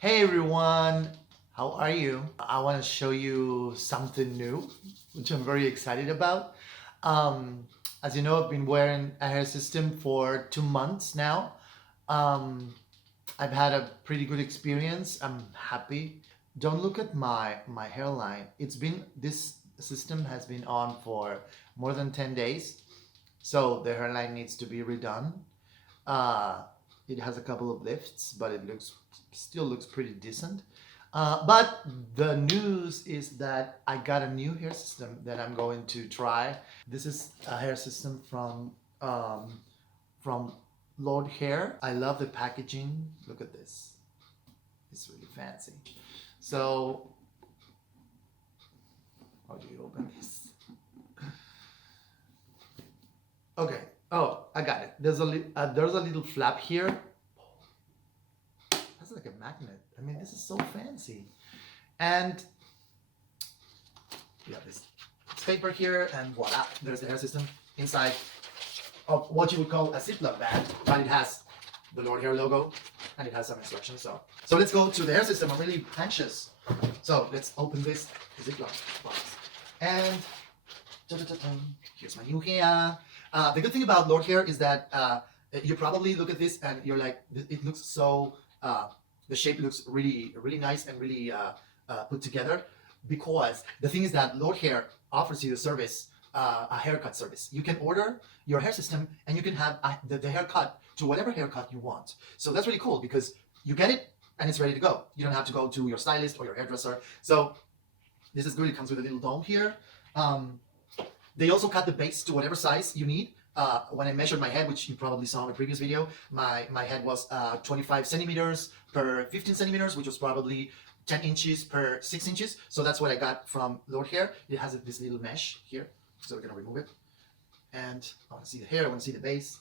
Hey everyone, how are you? I want to show you something new, which I'm very excited about. As you know, I've been wearing a hair system for 2 months now. Um, I've had a pretty good experience. I'm happy. Don't look at my hairline. This system has been on for more than 10 days, so the hairline needs to be redone. Uh, it has a couple of lifts, but it still looks pretty decent. But the news is that I got a new hair system that I'm going to try. This is a hair system from Lordhair. I love the packaging. Look at this. It's really fancy. So, how do you open this? Okay. Oh, I got it. There's a little flap here. That's like a magnet. I mean, this is so fancy. And you have this paper here, and voila, there's the hair system inside of what you would call a Ziploc bag, but it has the Lordhair logo and it has some instructions. So let's go to the hair system. I'm really anxious. So let's open this Ziploc box. And here's my new hair. The good thing about Lordhair is that you probably look at this and you're like, it looks so, the shape looks really, really nice and really put together. Because the thing is that Lordhair offers you the service, a haircut service. You can order your hair system and you can have the haircut to whatever haircut you want. So that's really cool because you get it and it's ready to go. You don't have to go to your stylist or your hairdresser. So this is good. It comes with a little dome here. They also cut the base to whatever size you need. When I measured my head, which you probably saw in a previous video, my head was 25 centimeters per 15 centimeters, which was probably 10 inches per 6 inches. So that's what I got from Lordhair. It has this little mesh here. So we're going to remove it. And I want to see the hair. I want to see the base.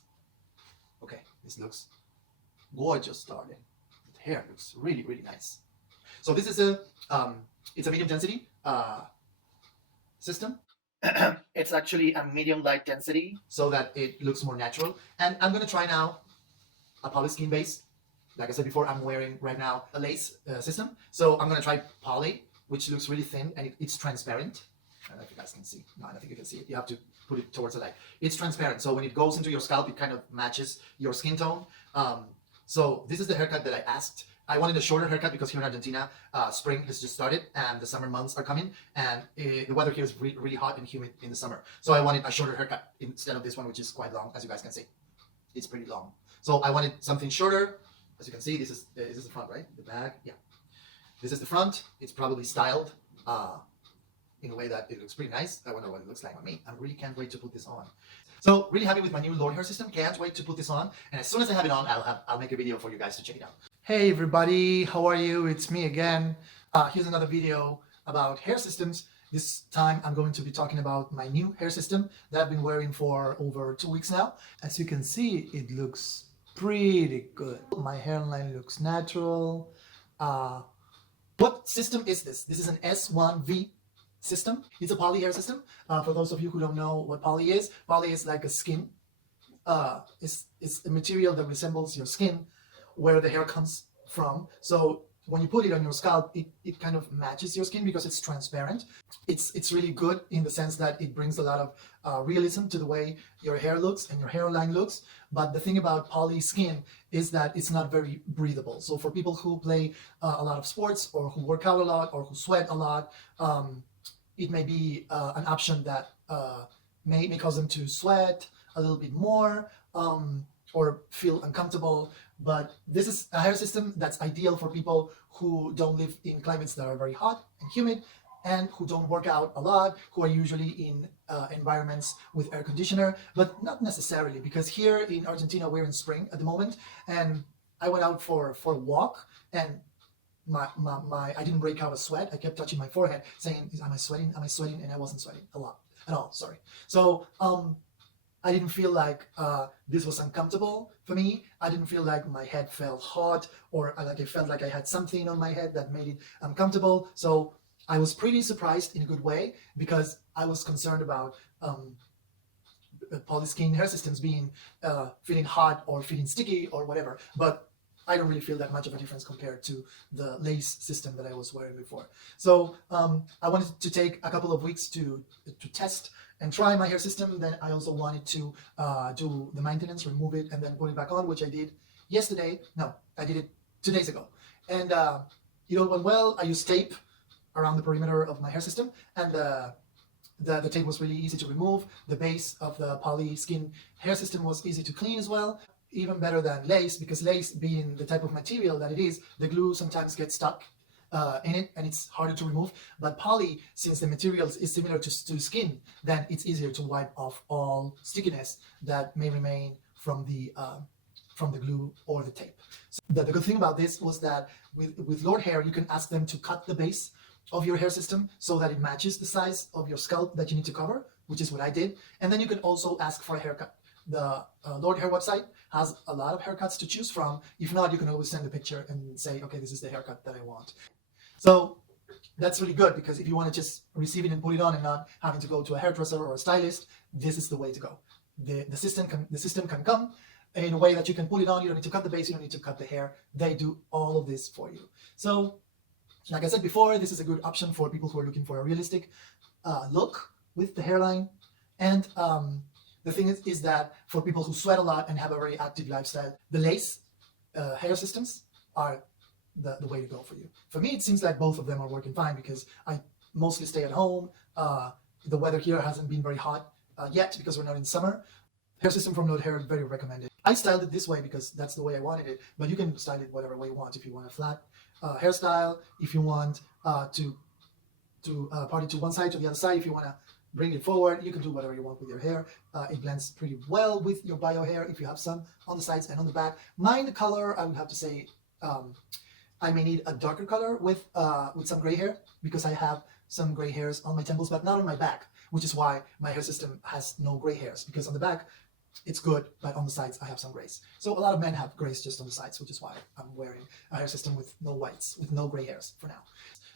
Okay, this looks gorgeous, darling. The hair looks really, really nice. So this is it's a medium density system. It's actually a medium light density so that it looks more natural. And I'm going to try now a poly skin base. Like I said before, I'm wearing right now a lace system. So I'm going to try poly, which looks really thin and it's transparent. I don't know if you guys can see. No, I don't think you can see it. You have to put it towards the light. It's transparent. So when it goes into your scalp, it kind of matches your skin tone. So this is the haircut that I asked. I wanted a shorter haircut because here in Argentina, spring has just started and the summer months are coming, and the weather here is really hot and humid in the summer. So I wanted a shorter haircut instead of this one, which is quite long, as you guys can see. It's pretty long. So I wanted something shorter. As you can see, this is the front, right? The back, yeah. This is the front. It's probably styled in a way that it looks pretty nice. I wonder what it looks like on me. I really can't wait to put this on. So really happy with my new Lordhair system. Can't wait to put this on. And as soon as I have it on, I'll make a video for you guys to check it out. Hey everybody, how are you? It's me again. Here's another video about hair systems. This time I'm going to be talking about my new hair system that I've been wearing for over 2 weeks now. As you can see, it looks pretty good. My hairline looks natural. What system is this? This is an S1V system. It's a poly hair system. For those of you who don't know what poly is like a skin. It's a material that resembles your skin where the hair comes from. So when you put it on your scalp, it kind of matches your skin because it's transparent. It's really good in the sense that it brings a lot of realism to the way your hair looks and your hairline looks. But the thing about poly skin is that it's not very breathable. So for people who play a lot of sports or who work out a lot or who sweat a lot, it may be an option that may cause them to sweat a little bit more or feel uncomfortable. But this is a hair system that's ideal for people who don't live in climates that are very hot and humid and who don't work out a lot, who are usually in environments with air conditioner, but not necessarily, because here in Argentina, we're in spring at the moment, and I went out for a walk, and I didn't break out a sweat. I kept touching my forehead saying, am I sweating? Am I sweating? And I wasn't sweating a lot at all, sorry. So I didn't feel like this was uncomfortable for me. I didn't feel like my head felt hot or like I felt like I had something on my head that made it uncomfortable. So I was pretty surprised in a good way because I was concerned about polyskin hair systems being feeling hot or feeling sticky or whatever. But I don't really feel that much of a difference compared to the lace system that I was wearing before. So I wanted to take a couple of weeks to test and try my hair system. Then I also wanted to do the maintenance, remove it, and then put it back on, which I did yesterday. No, I did it 2 days ago. And it all went well. I used tape around the perimeter of my hair system, and the tape was really easy to remove. The base of the poly skin hair system was easy to clean as well. Even better than lace, because lace, being the type of material that it is, the glue sometimes gets stuck in it and it's harder to remove. But poly, since the material is similar to skin, then it's easier to wipe off all stickiness that may remain from the glue or the tape. So the good thing about this was that with Lordhair, you can ask them to cut the base of your hair system so that it matches the size of your scalp that you need to cover, which is what I did. And then you can also ask for a haircut. The Lordhair website has a lot of haircuts to choose from. If not, you can always send a picture and say, okay, this is the haircut that I want. So that's really good, because if you want to just receive it and put it on and not having to go to a hairdresser or a stylist, this is the way to go. The system can come in a way that you can put it on. You don't need to cut the base, you don't need to cut the hair. They do all of this for you. So like I said before, this is a good option for people who are looking for a realistic look with the hairline. And the thing is that for people who sweat a lot and have a very active lifestyle, the lace hair systems are the way to go for you. For me, it seems like both of them are working fine, because I mostly stay at home. The weather here hasn't been very hot yet, because we're not in summer. Hair system from Lordhair, very recommended. I styled it this way because that's the way I wanted it, but you can style it whatever way you want. If you want a flat hairstyle, if you want to part it to one side to the other side, if you want to bring it forward, you can do whatever you want with your hair. It blends pretty well with your bio hair if you have some on the sides and on the back. Mine color, I would have to say, I may need a darker color with some gray hair, because I have some gray hairs on my temples, but not on my back, which is why my hair system has no gray hairs, because on the back it's good, but on the sides I have some grays. So a lot of men have grays just on the sides, which is why I'm wearing a hair system with no whites, with no gray hairs for now.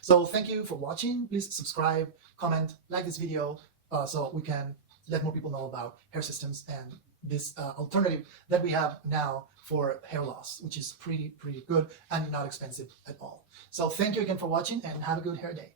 So thank you for watching. Please subscribe, comment, like this video, so we can let more people know about hair systems and this alternative that we have now for hair loss, which is pretty good and not expensive at all. So thank you again for watching, and have a good hair day.